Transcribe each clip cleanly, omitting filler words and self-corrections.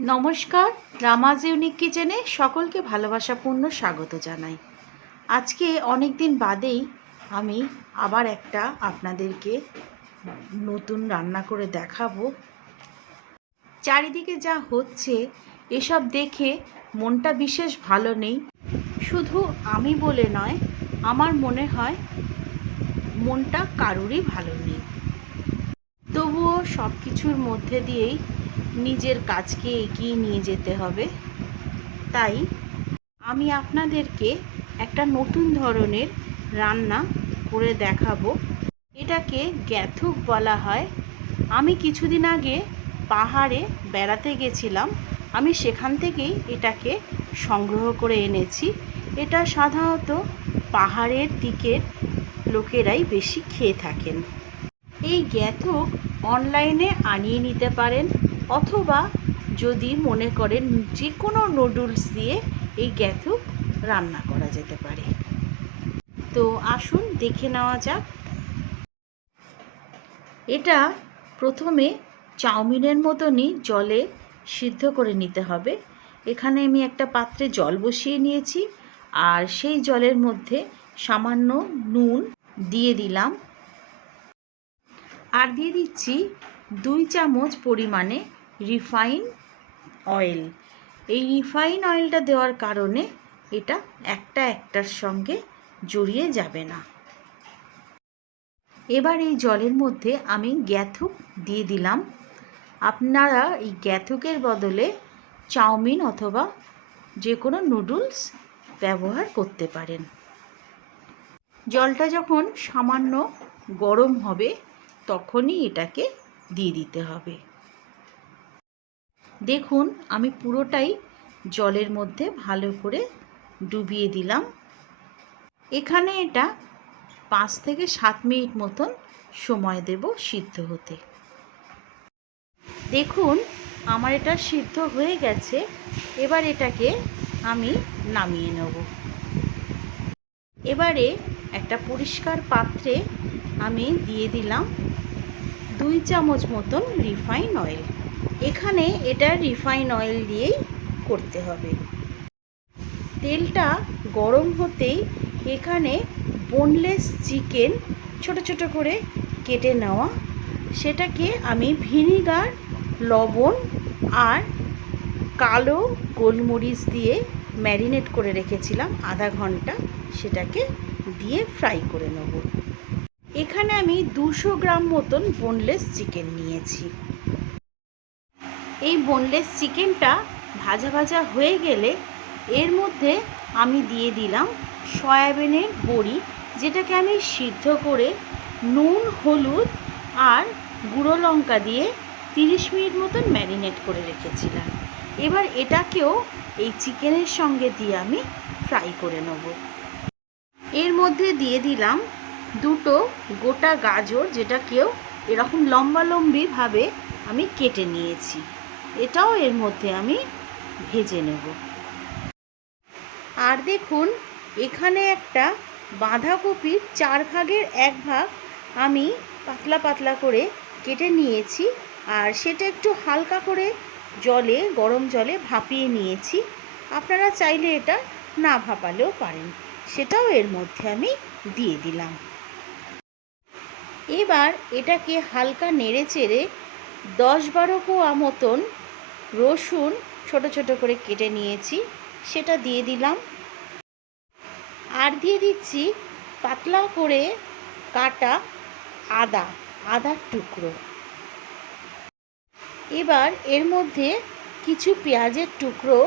নমস্কার, রামাজ ইউনিক কিচেনে সকলকে ভালোবাসাপূর্ণ স্বাগত জানাই। আজকে অনেক দিন বাদেই আমি আবার একটা আপনাদেরকে নতুন রান্না করে দেখাবো। চারিদিকে যা হচ্ছে এসব দেখে মনটা বিশেষ ভালো নেই। শুধু আমি বলে নয়, আমার মনে হয় মনটা কারোরই ভালো নেই। তবুও সব কিছুর মধ্যে দিয়েই নিজের কাজকে এগিয়ে নিয়ে যেতে হবে। তাই আমি আপনাদেরকে একটা নতুন ধরনের রান্না করে দেখাবো। এটাকে গ্যাথুক বলা হয়। আমি কিছুদিন আগে পাহাড়ে বেড়াতে গেছিলাম, আমি সেখান থেকেই এটাকে সংগ্রহ করে এনেছি। এটা সাধারণত পাহাড়ের দিকের লোকেরাই বেশি খেয়ে থাকেন। এই গ্যাথুক অনলাইনে আনিয়ে নিতে পারেন, অথবা যদি মনে করেন যে কোনো নুডলস দিয়ে এই গ্যাথুক রান্না করা যেতে পারে। তো আসুন দেখে নেওয়া যাক। এটা প্রথমে চাউমিনের মতনই জলে সিদ্ধ করে নিতে হবে। এখানে আমি একটা পাত্রে জল বসিয়ে নিয়েছি, আর সেই জলের মধ্যে সামান্য নুন দিয়ে দিলাম, আর দিয়ে দিচ্ছি 2 চামচ পরিমাণে রিফাইন অয়েল। এই রিফাইন অয়েলটা দেওয়ার কারণে এটা একটার সঙ্গে জড়িয়ে যাবে না। এবার এই জলের মধ্যে আমি গ্যাথুক দিয়ে দিলাম। আপনারা এই গ্যাথুকের বদলে চাউমিন অথবা যে কোনো নুডলস ব্যবহার করতে পারেন। জলটা যখন সামান্য গরম হবে তখনই এটাকে দিয়ে দিতে হবে। দেখুন, আমি পুরোটাই জলের মধ্যে ভালো করে ডুবিয়ে দিলাম। এখানে এটা 5 থেকে 7 মিনিট মতন সময় দেব সিদ্ধ হতে। দেখুন, আমার এটা সিদ্ধ হয়ে গেছে। এবার এটাকে আমি নামিয়ে নেব। এবারে একটা পরিষ্কার পাত্রে আমি দিয়ে দিলাম 2 চামচ মতন রিফাইন অয়েল। এখানে এটা রিফাইন অয়েল দিয়েই করতে হবে। তেলটা গরম হতেই এখানে বোনলেস চিকেন ছোট ছোট করে কেটে নেওয়া, সেটাকে আমি ভিনিগার, লবণ আর কালো গোলমরিচ দিয়ে ম্যারিনেট করে রেখেছিলাম আধা ঘন্টা, সেটাকে দিয়ে ফ্রাই করে নেব। এখানে আমি 200 গ্রাম মতন বোনলেস চিকেন নিয়েছি। এই বোনলেস চিকেনটা ভাজা ভাজা হয়ে গেলে এর মধ্যে আমি দিয়ে দিলাম সয়াবিনের বড়ি, যেটাকে আমি সিদ্ধ করে নুন, হলুদ আর গুঁড়ো লঙ্কা দিয়ে 30 মিনিট মতন ম্যারিনেট করে রেখেছিলাম। এবার এটাকেও এই চিকেনের সঙ্গে দিয়ে আমি ফ্রাই করে নেব। এর মধ্যে দিয়ে দিলাম 2টো গোটা গাজর, যেটাকেও এরকম লম্বালম্বিভাবে আমি কেটে নিয়েছি। এটাও এর মধ্যে আমি ভেজে নেব। আর দেখুন, এখানে একটা বাঁধাকপির 4 ভাগের 1 ভাগ আমি পাতলা পাতলা করে কেটে নিয়েছি, আর সেটা একটু হালকা করে জলে, গরম জলে ভাপিয়ে নিয়েছি। আপনারা চাইলে এটা না ভাপালেও পারেন। সেটাও এর মধ্যে আমি দিয়ে দিলাম। এবার এটাকে হালকা নেড়ে চেড়ে 10-12 কোয়া মতন রসুন ছোট ছোট করে কেটে নিয়েছি, সেটা দিয়ে দিলাম। আর দিয়ে দিচ্ছি পাতলা করে কাটা আদার টুকরো। এবার এর মধ্যে কিছু পেঁয়াজের টুকরো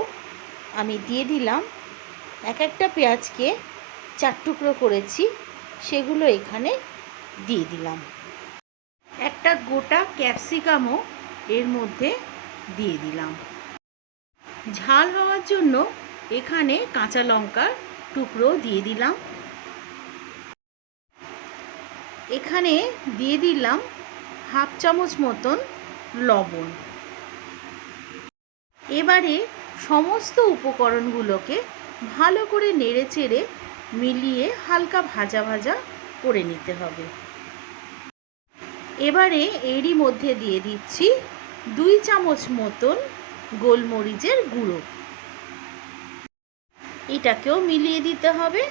আমি দিয়ে দিলাম। একটা পেঁয়াজকে 4 টুকরো করেছি, সেগুলো এখানে দিয়ে দিলাম। একটা গোটা ক্যাপসিকামও এর মধ্যে দিয়ে দিলাম। ঝাল হওয়ার জন্য এখানে কাঁচা লঙ্কার টুকরো দিয়ে দিলাম। এখানে দিয়ে দিলাম 1/2 চামচ মতন লবণ। এবারে সমস্ত উপকরণগুলোকে ভালো করে নেড়ে চেড়ে মিলিয়ে হালকা ভাজা ভাজা করে নিতে হবে। এবারে এরই মধ্যে দিয়ে দিচ্ছি 2 চামচ মতন গোলমরিচের গুঁড়ো। এটাকেও মিলিয়ে দিতে হবে।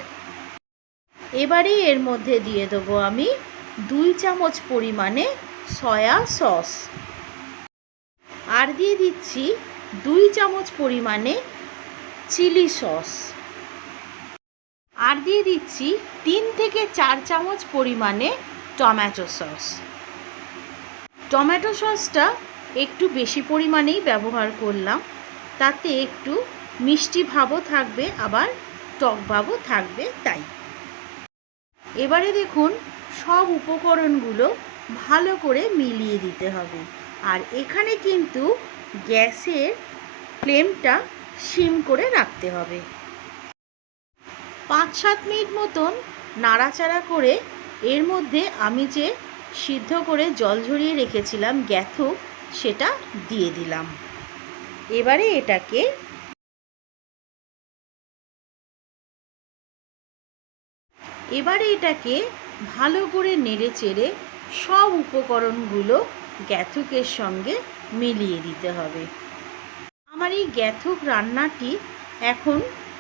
এবারে এর মধ্যে দিয়ে দেবো আমি 2 চামচ পরিমাণে সয়া সস, আর দিয়ে দিচ্ছি 2 চামচ পরিমাণে চিলি সস, আর দিয়ে দিচ্ছি 3 থেকে 4 চামচ পরিমাণে টমেটো সস। টমেটো সসটা একটু বেশি পরিমাণেই ব্যবহার করলাম, তাতে একটু মিষ্টি ভাবও থাকবে আবার টক ভাবও থাকবে তাই। এবারে দেখুন সব উপকরণগুলো ভালো করে মিলিয়ে দিতে হবে। আর এখানে কিন্তু গ্যাসের ফ্লেমটা সিম করে রাখতে হবে। 5-7 মিনিট মতন নাড়াচাড়া করে এর মধ্যে আমি যে সিদ্ধ করে জল ঝরিয়ে রেখেছিলাম গ্যাথুক, সেটা দিয়ে দিলাম। এবারে এটাকে ভালো করে নেড়ে চেড়ে সব উপকরণগুলো গ্যাথুকের সঙ্গে মিলিয়ে দিতে হবে। আমার এই গ্যাথুক রান্নাটি এখন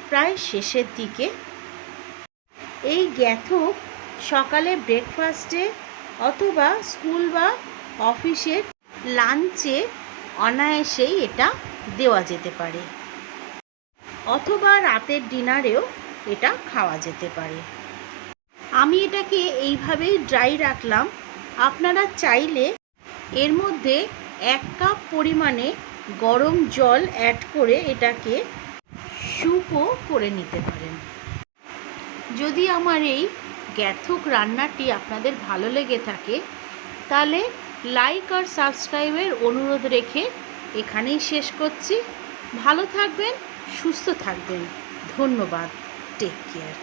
প্রায় শেষের দিকে। এই গ্যাথুক সকালে ব্রেকফাস্টে অথবা স্কুল বা অফিসের লাঞ্চে অনায়াসেই এটা দেওয়া যেতে পারে, অথবা রাতের ডিনারেও এটা খাওয়া যেতে পারে। আমি এটাকে এইভাবেই ড্রাই রাখলাম। আপনারা চাইলে এর মধ্যে 1 কাপ পরিমাণে গরম জল অ্যাড করে এটাকে স্যুপও করে নিতে পারেন। যদি আমার এই গ্যাথুক রান্নাটি আপনাদের ভালো লেগে থাকে তাহলে লাইক আর সাবস্ক্রাইবের অনুরোধ রেখে এখানেই শেষ করছি। ভালো থাকবেন, সুস্থ থাকবেন। ধন্যবাদ। Take care.